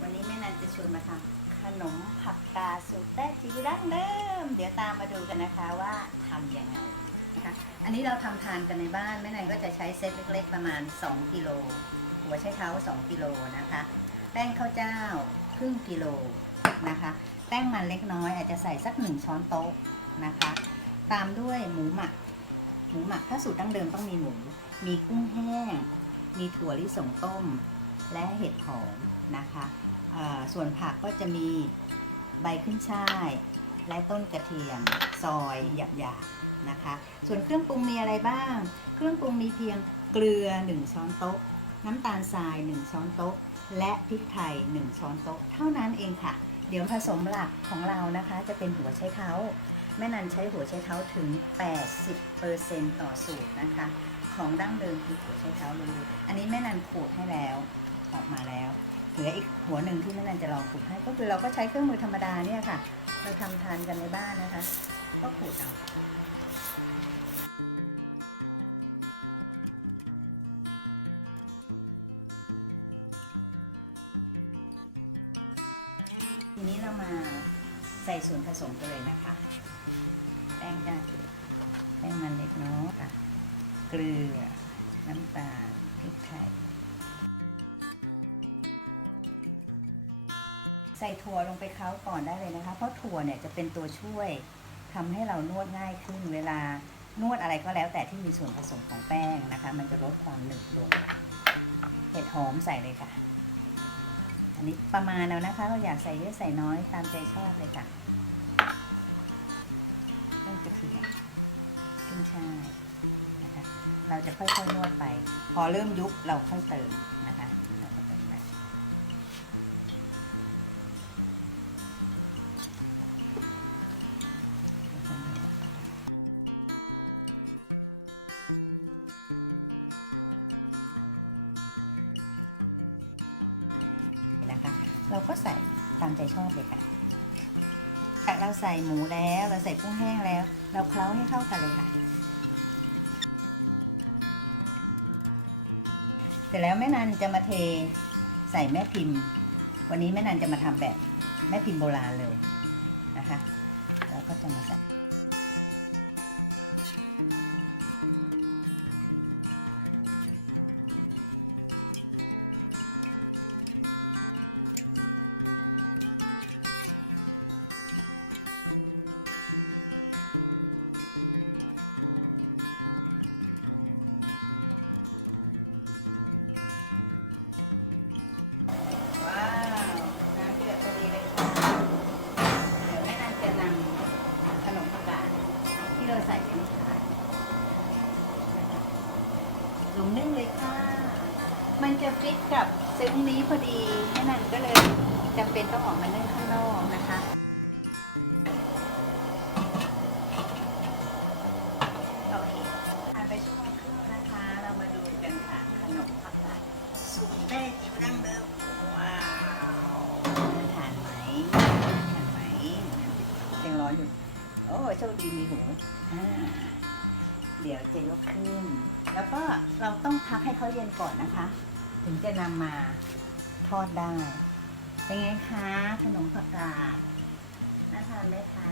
วันนี้แม่นันจะชวนมาทำขนมผักกาดสูตรแต้จิ๋วดั้งเดิม เดี๋ยวตามมาดูกันนะคะว่าทำยังไงนะคะ อันนี้เราทำทานกันในบ้านแม่นันก็จะใช้เซตเล็กๆประมาณ 2 กิโล หัวไชเท้า 2 กิโลนะคะ แป้งข้าวเจ้าครึ่งกิโลนะคะ แป้งมันเล็กน้อยอาจจะใส่สักหนึ่งช้อนโต๊ะนะคะ ตามด้วยหมูหมัก หมูหมักถ้าสูตรดั้งเดิมต้องมีหมู มีกุ้งแห้ง มีถั่วลิสงต้ม และเห็ดหอมนะคะ ส่วนผักก็จะมีใบขึ้นช่าย และต้นกระเทียมซอยหยาบๆนะคะ ส่วนเครื่องปรุงมีอะไรบ้าง เครื่องปรุงมีเพียงเกลือ 1 ช้อนโต๊ะ น้ำตาลทราย 1 ช้อนโต๊ะ และพริกไทย 1 ช้อนโต๊ะ เท่านั้นเองค่ะ เดี๋ยวผสมหลักของเรานะคะ จะเป็นหัวไชเท้า แม่นันใช้หัวไชเท้าถึง 80%ต่อสูตรนะคะ ของดั้งเดิมคือหัวไชเท้าลูอันนี้แม่นันขูดให้แล้วออกมาแล้ว เหลืออีกหัวหนึ่งที่แม่นันจะลองขูดให้ ก็คือเราก็ใช้เครื่องมือธรรมดาเนี่ยค่ะ เราทำทานกันในบ้านนะคะ ก็ขูดเอาทีนี้เรามาใส่ส่วนผสมกันเลยนะคะ แป้งจ้าแป้งมันเล็กน้อยค่ะ เกลือ น้ำตาลพริกไทย ใส่ถั่วลงไปเค้าก่อนได้เลยนะคะ เพราะถั่วเนี่ยจะเป็นตัวช่วยทำให้เรานวดง่ายขึ้นเวลานวดอะไรก็แล้วแต่ที่มีส่วนผสมของแป้งนะคะ มันจะลดความหนึบลงเห็ดหอมใส่เลยค่ะ อันนี้ประมาณแล้วนะคะ เราอยากใส่เยอะใส่น้อยตามใจชอบเลยค่ะต้นกระเทียมขึ้นช่ายนะคะ เราจะค่อยๆนวดไป พอเริ่มยุบเราค่อยเติม เราก็ใส่ตามใจชอบเลยค่ะจากเราใส่หมูแล้วเราใส่กุ้งแห้งแล้ว เราเคล้าให้เข้ากันเลยค่ะเสร็จแล้วแม่นันจะมาเทใส่แม่พิมพ์ วันนี้แม่นันจะมาทำแบบแม่พิมพ์โบราณเลยนะคะ แล้วก็จะมาใส่ ลงนึ่งเลยค่ะ มันจะฟิตกับซึ้งนี้พอดีแม่นันก็เลยจำเป็นต้องออกมานึ่งข้างนอกนะคะโอเคผ่านไปชั่วโมงครึ่งนะคะ เรามาดูกันค่ะขนมผักกาดสูตรแม่จิ๋วดั้งเดิมว้าวทานไหมทานไหมยังร้อนอยู่โอ้โชคดีมีหูอ่า เดี๋ยวจะยกขึ้น แล้วก็เราต้องพักให้เขาเย็นก่อนนะคะ ถึงจะนำมาทอดได้ เป็นไงคะ ขนมผักกาดน่าทานไหมคะ